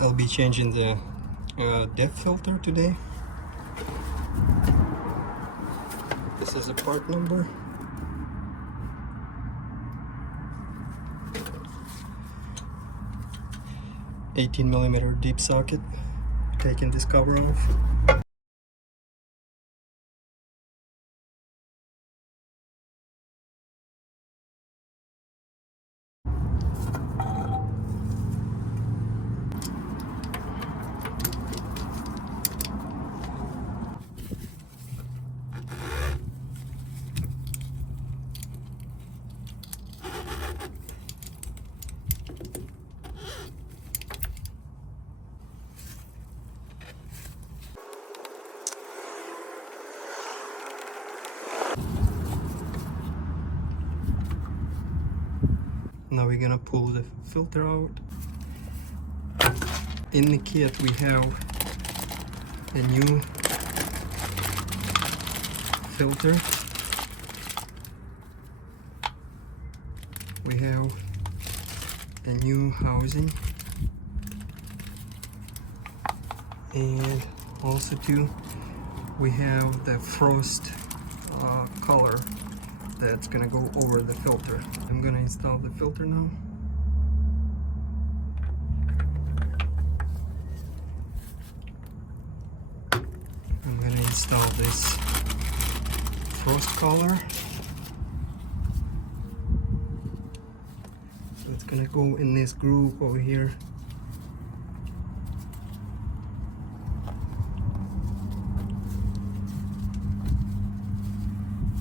I'll be changing the depth filter today. This is a part number. $18mm deep socket. Taking this cover off. Now we're gonna pull the filter out. In the kit we have a new filter. We have a new housing, and also too we have the frost color that's gonna go over the filter. I'm gonna install the filter now. I'm gonna install this frost collar. So it's gonna go in this groove over here.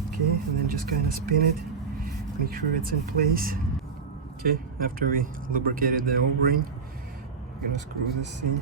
Okay, and then just kind of spin it, make sure it's in place. Okay, after we lubricated the O-ring, we're gonna screw this in.